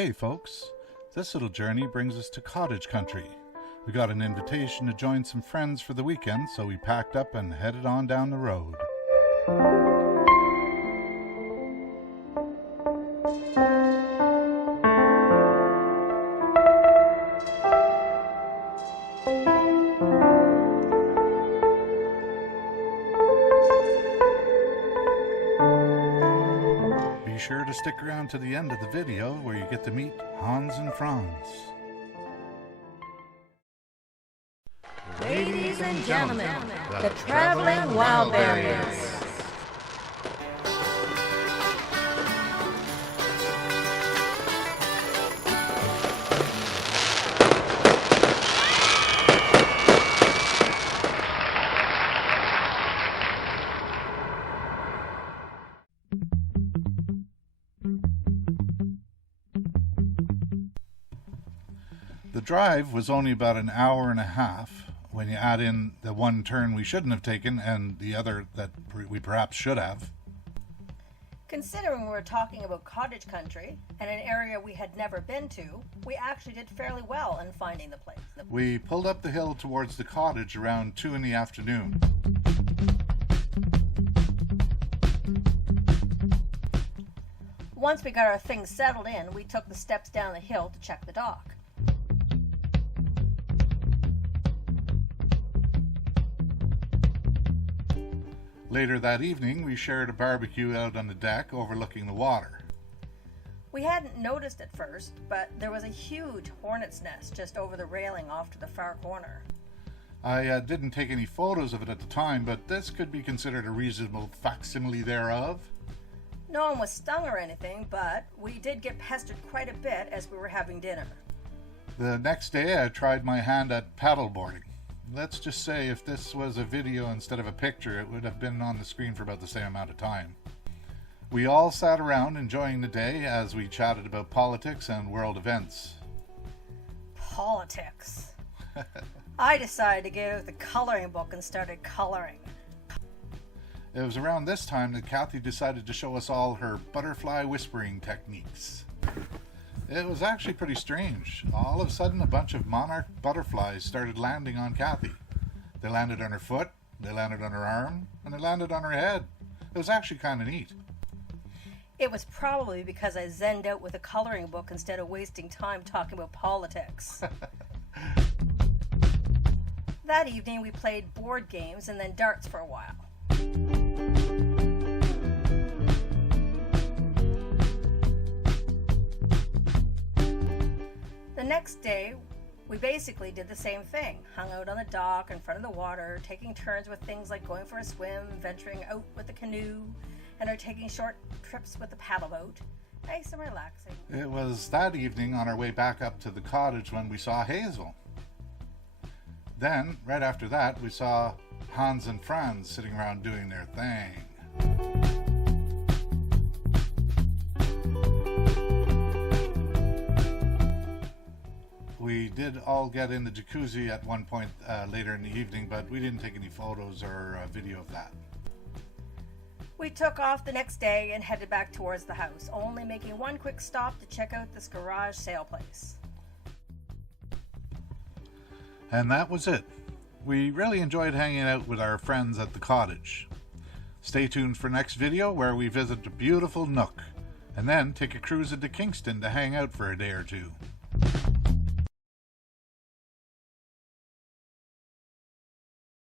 Hey folks, this little journey brings us to Cottage country. We got an invitation to join some friends for the weekend, so we packed up and headed on down the road. Be sure to stick around to the end of the video where you get to meet Hanz and Franz. Ladies and gentlemen, the Traveling Wildberries. The drive was only about an hour and a half when you add in the one turn we shouldn't have taken and the other that we perhaps should have. Considering we're talking about cottage country and an area we had never been to, we actually did fairly well in finding the place. We pulled up the hill towards the cottage around 2 in the afternoon. Once we got our things settled in, we took the steps down the hill to check the dock. Later that evening, we shared a barbecue out on the deck overlooking the water. We hadn't noticed at first, but there was a huge hornet's nest just over the railing off to the far corner. I didn't take any photos of it at the time, but this could be considered a reasonable facsimile thereof. No one was stung or anything, but we did get pestered quite a bit as we were having dinner. The next day, I tried my hand at paddleboarding. Let's just say if this was a video instead of a picture, it would have been on the screen for about the same amount of time. We all sat around enjoying the day as we chatted about politics and world events. Politics. I decided to get out the coloring book and started coloring. It was around this time that Kathy decided to show us all her butterfly whispering techniques. It was actually pretty strange. All of a sudden, a bunch of monarch butterflies started landing on Kathy. They landed on her foot, they landed on her arm, and they landed on her head. It was actually kind of neat. It was probably because I zenned out with a coloring book instead of wasting time talking about politics. That evening, we played board games and then darts for a while. The next day, we basically did the same thing. Hung out on the dock in front of the water, taking turns with things like going for a swim, venturing out with the canoe, and taking short trips with the paddle boat. Nice and relaxing. It was that evening on our way back up to the cottage when we saw Hazel. Then, right after that, we saw Hanz and Franz sitting around doing their thing. We did all get in the jacuzzi at one point later in the evening, but we didn't take any photos or video of that. We took off the next day and headed back towards the house, only making one quick stop to check out this garage sale place. And that was it. We really enjoyed hanging out with our friends at the cottage. Stay tuned for next video where we visit a beautiful nook, and then take a cruise into Kingston to hang out for a day or two.